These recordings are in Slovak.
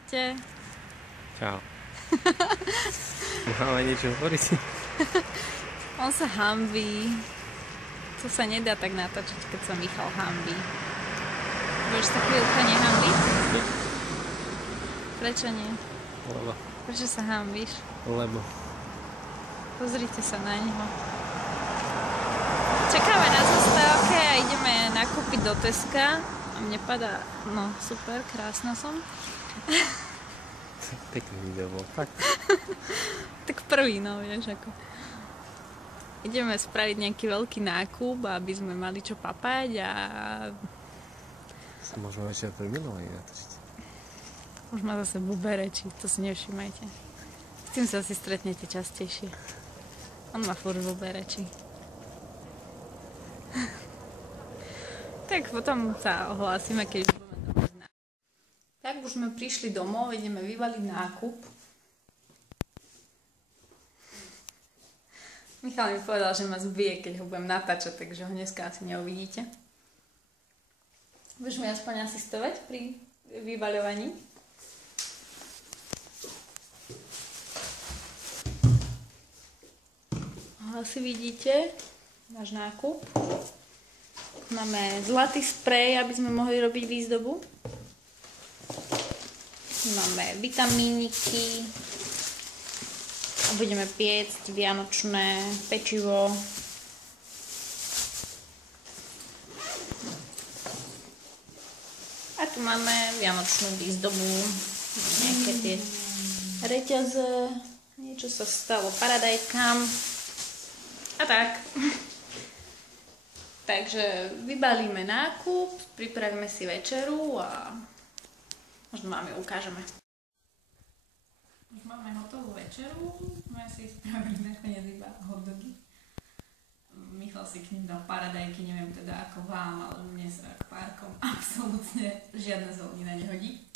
Ahojte. Čau. Máme niečo hovoriť? On sa hanbí. To sa nedá tak natáčať, keď sa Michal hanbí. Budeš sa chvíľka nehanbiť? Prečo nie? Lebo. Prečo sa hanbíš? Lebo. Pozrite sa na neho. Čakáme na zastávke a ideme nakúpiť do Teska. A mne padá, no super, krásna som. Pekný video bol, fakt. Tak prvý, no vieš ako. Ideme spraviť nejaký veľký nákup, aby sme mali čo papať a... Môžeme ešte pri minulej natočiť. Už má zase bubereči, to si nevšimajte. S tým sa asi stretnete častejšie. On má furt bubereči. Tak potom sa ohlásime, keď už budeme domov. Tak už sme prišli domov, ideme vyvaliť nákup. Michal mi povedal, že ma zbije, keď ho budem natáčať, takže ho dneska asi neuvidíte. Budeš mi aspoň asistovať pri vyvaľovaní? Asi vidíte náš nákup. Máme zlatý sprej, aby sme mohli robiť výzdobu. Máme vitamíniky. A budeme piecť vianočné pečivo. A tu máme vianočnú výzdobu. Nejaké tie reťaze. Niečo sa stalo paradajkám. A tak. Takže vybalíme nákup, pripravíme si večeru a možno vám ju ukážeme. Už máme hotovú večeru, sme si spravili nakoniec iba hotdogy. Michal si k ním dal paradajky, neviem teda ako vám, ale mne sa k párkom absolútne žiadna zelenina nehodí.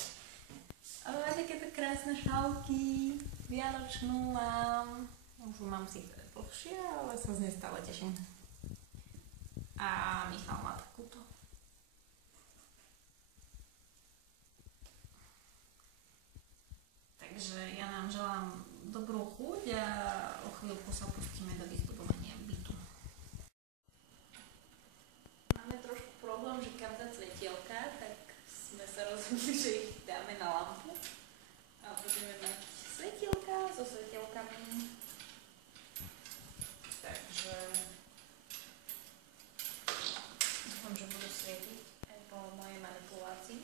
Ale má takéto krásne šálky, vianočnú mám. Už mám si dlhšie, ale sa z nej stále teším. A Michal má takúto. Takže ja nám želám dobrú chuť a o chvíľku sa pustíme do vyzdobovania bytu. Máme trošku problém, že kam dať svetielka, tak sme sa rozhodli, že ich dáme na lampu. A budeme mať svetielka so svetielkami. Takže dúfam, že budú svietiť aj po mojej manipulácii.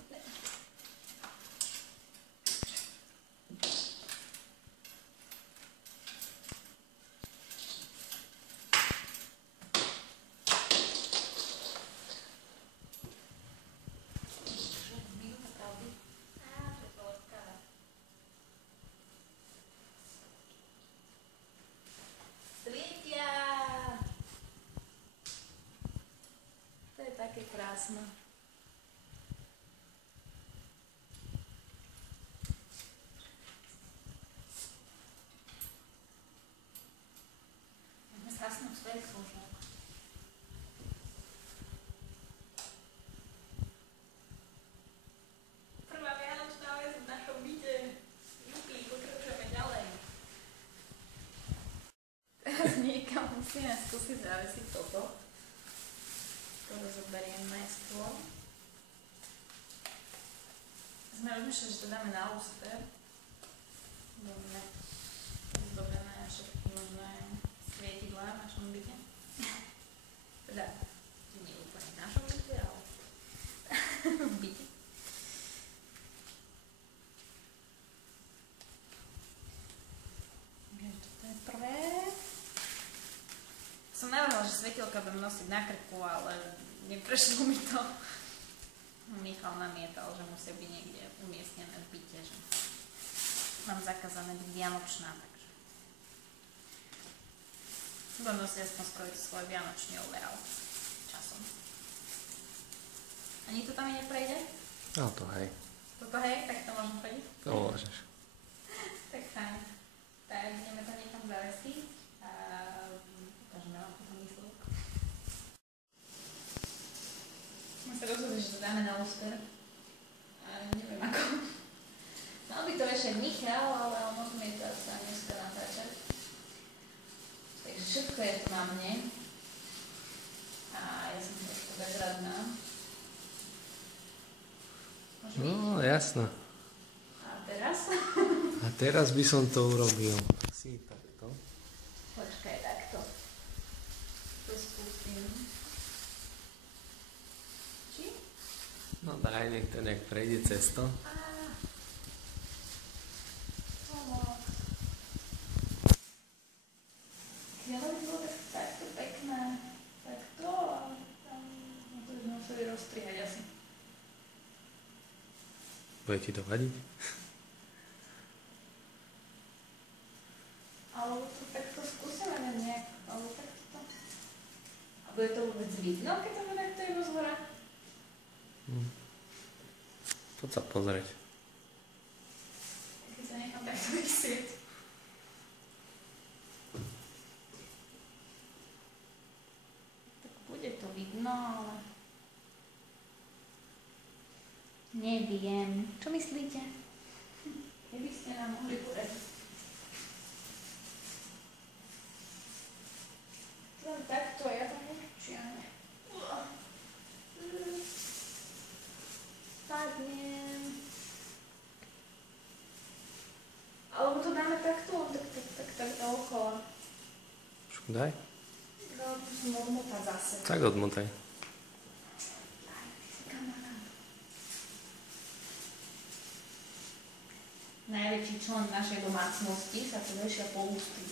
Také krásne. Máme zhasnúť svetlo už. Prvá vianočná vec v našom byte. Jupi, pokračujeme ďalej. Teraz niekam musíme skúsiť zavesiť toto. To zoberiem najskôr. Sme rozmýšľali, že to dáme na luster. Budeme zdobené všetky možné svietidlá v našom byte. Teda, nie úplne v našom byte, ale v byte. Toto je prvé. Som navrhla, že svetielka budem nosiť na krku, ale neprešlo mi to. Michal namietal, že musia byť niekde umiestnené v byte, že mám zakázané byť vianočná, takže budem nosiť aspoň skôr svoj vianočný overall časom. Ani to tam mi neprejde? No to hej. Toto hej, tak to môžem chodiť? To môžeš. Tak fajn. Tak ideme to niekam zavesiť a ukážeme vám potom výsledok. Sme sa rozhodli, že to dáme na luster. A neviem ako. No však Michal, ale on odmieta sa dneska natáčať. Takže všetko je tu na mne. A ja som trošku bezradná. Môže byť? No, jasno. A teraz? A teraz by som to urobil. Si takto. Počkaj, takto. To spustím. Či? No daj, nech to nejak prejde cez to. Chvíľa by bolo takto pekné. Takto a tam to by sme museli rozstrihať asi. Bude ti to vadiť? Alebo to takto skúsime nejak, alebo takto to. A bude to vôbec vidno, keď to bude takto iba zhora? Poď sa pozrieť. Keď sa nechám takto vysieť. Tak bude to vidno, ale... Neviem. Čo myslíte? Keby ste nám mohli poradiť. Len takto, ja to nevčiam. Spadnem. Alebo to dáme takto, tak okolo. Daj. No, musím odmotať zase. Tak odmotaj. Najväčší člen našej domácnosti sa tu vešia po ústri.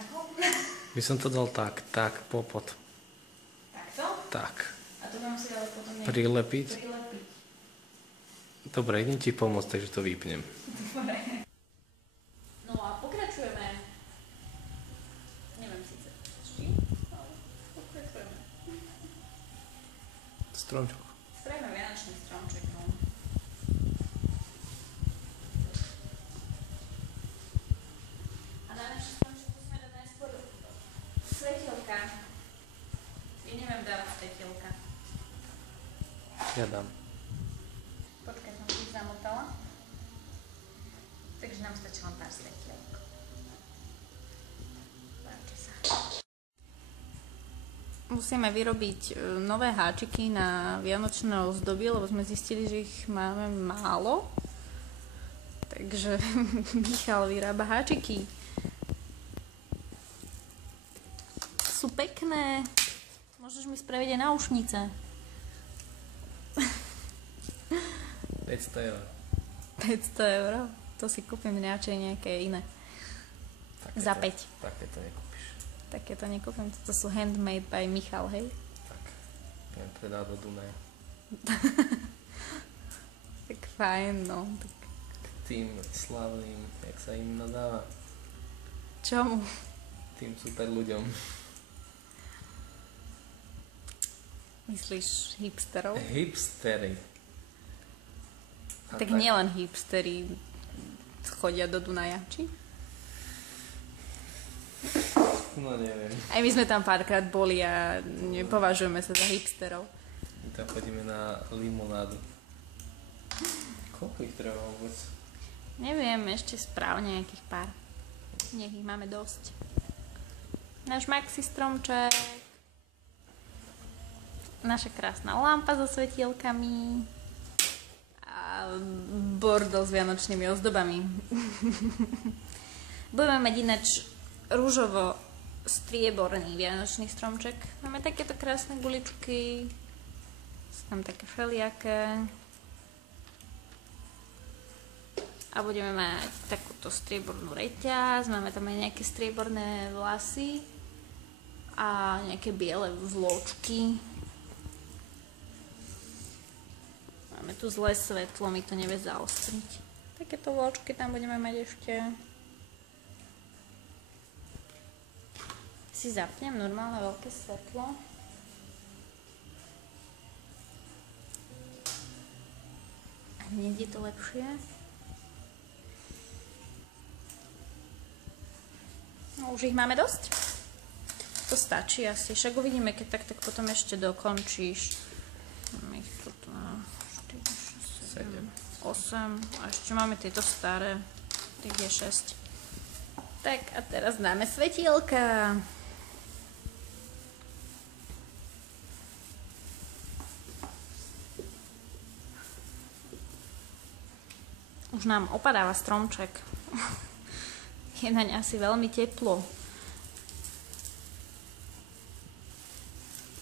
Ako? By som to dal tak, popod. Takto? Tak. A to mám si ale potom Prilepiť. prilepiť. Dobre, idem ti pomôcť, takže to vypnem. Dobre. No a pokračujeme. Neviem síce s čím, ale pokračujeme. Stromčok. Spravíme vianočný stromček, no. A na náš stromček musíme dať najskôr svetielka. Ja neviem dávať svetielka. Ja dám. Počkaj, som si ich zamotala. Takže nám stačí len pár svetielok. Páči sa. Musíme vyrobiť nové háčiky na vianočné ozdoby, lebo sme zistili, že ich máme málo. Takže Michal vyrába háčiky. Sú pekné. Môžeš mi spraviť aj náušnice. 500 eur. 500 eur. To si kúpim radšej nejaké iné. Za 5. Takéto nekúpiš. Takéto nekúpim. Toto sú handmade by Michal, hej? Tak. Viem predať do Dunaja. Tak fajn, no. Tak... Tým slavným, jak sa im nadáva. Čomu? Tým super ľuďom. Myslíš hipsterov? Hipstery. A Tak nielen hipstery chodia do Dunaja, či? No neviem. Aj my sme tam párkrát boli a nepovažujeme sa za hipsterov. My tam chodíme na limonádu. Koľko ich treba vôbec? Neviem, ešte správne nejakých pár. Nech ich máme dosť. Náš maxi stromček. Naša krásna lampa so svetielkami. A bordel s vianočnými ozdobami. Budeme mať ináč rúžovo-strieborný vianočný stromček. Máme takéto krásne guličky. Sú tam také všelijaké. A budeme mať takúto striebornú reťaz. Máme tam aj nejaké strieborné vlasy. A nejaké biele vločky. Máme tu zlé svetlo, mi to nevie zaostriť. Takéto vločky tam budeme mať ešte. Si zapnem normálne veľké svetlo. A hneď je to lepšie. No, už ich máme dosť. To stačí asi. Však uvidíme, keď tak potom ešte dokončíš Máme ich tu 4, 6, 7, 7. 8 a ešte máme tieto staré, tých je 6. Tak a teraz dáme svetielka. Už nám opadáva stromček. Je naň asi veľmi teplo.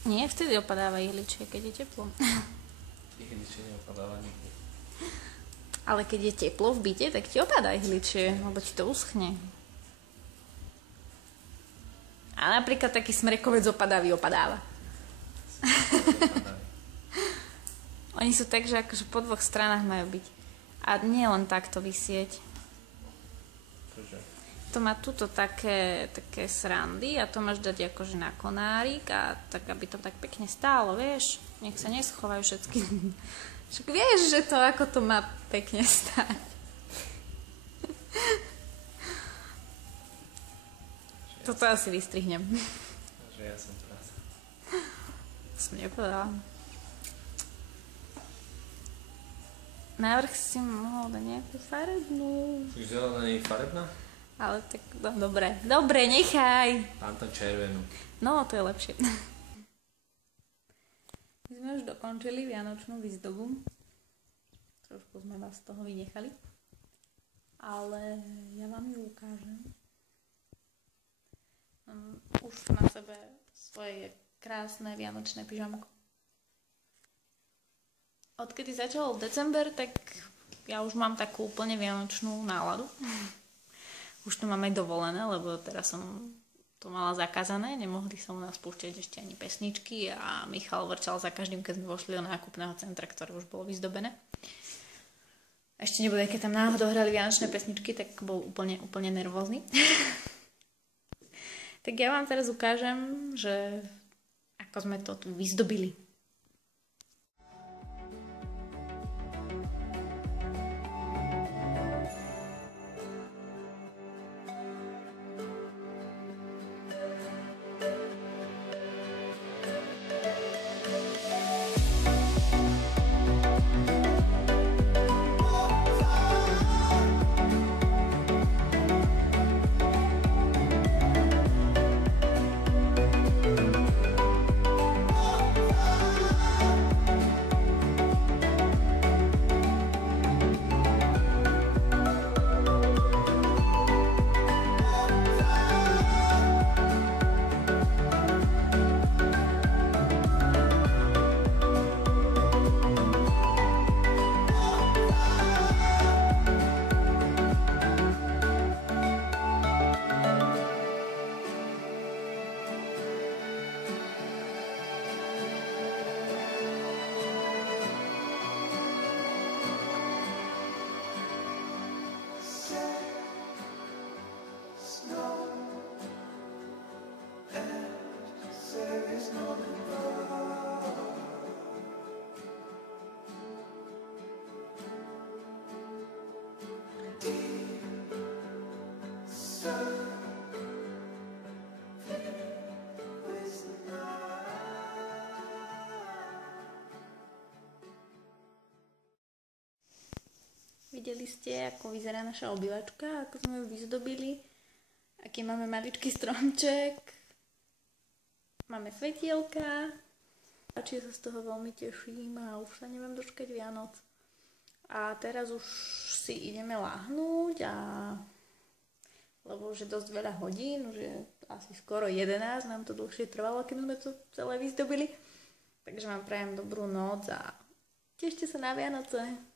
Nie, vtedy opadáva ihličie, keď je teplo. Ihličie neopadáva nikdy. Ale keď je teplo v byte, tak ti opadá ihličie, lebo ti to uschne. A napríklad taký smrekovec opadavý opadáva. Oni sú tak, že akože po dvoch stranách majú byť. A nie len takto visieť. Čože? To má tuto také srandy a to máš dať akože na konárik a tak, aby to tak pekne stálo, vieš. Nech sa neschovajú všetky. Však vieš, že to ako to má pekne stáť. Toto asi vystrihnem. Že ja som teraz. Som nepovedala. Návrh si mohol dať nejakú farebnú. Už zelená nie je farebná? Ale tak, no, dobre, nechaj. Tam to červenú. No, to je lepšie. My sme už dokončili vianočnú výzdobu. Trošku sme vás z toho vynechali. Ale ja vám ju ukážem. Už na sebe svoje krásne vianočné pyžamko. Odkedy začal december, tak ja už mám takú úplne vianočnú náladu. Už to mám aj dovolené, lebo teraz som to mala zakázané. Nemohli sa u nás púšťať ešte ani pesničky a Michal vrčal za každým, keď sme vošli do nákupného centra, ktoré už bolo vyzdobené. Ešte nebude, keď tam náhodou hrali vianočné pesničky, tak bol úplne nervózny. Tak ja vám teraz ukážem, že ako sme to tu vyzdobili. Videli ste, ako vyzerá naša obývačka, ako sme ju vyzdobili, aký máme maličký stromček, máme svetielka, páči sa z toho veľmi teším a už sa neviem dočkať Vianoc. A teraz už si ideme láhnuť lebo už je dosť veľa hodín, už je asi skoro 11, nám to dlhšie trvalo, keď sme to celé vyzdobili. Takže vám prajem dobrú noc a tešte sa na Vianoce.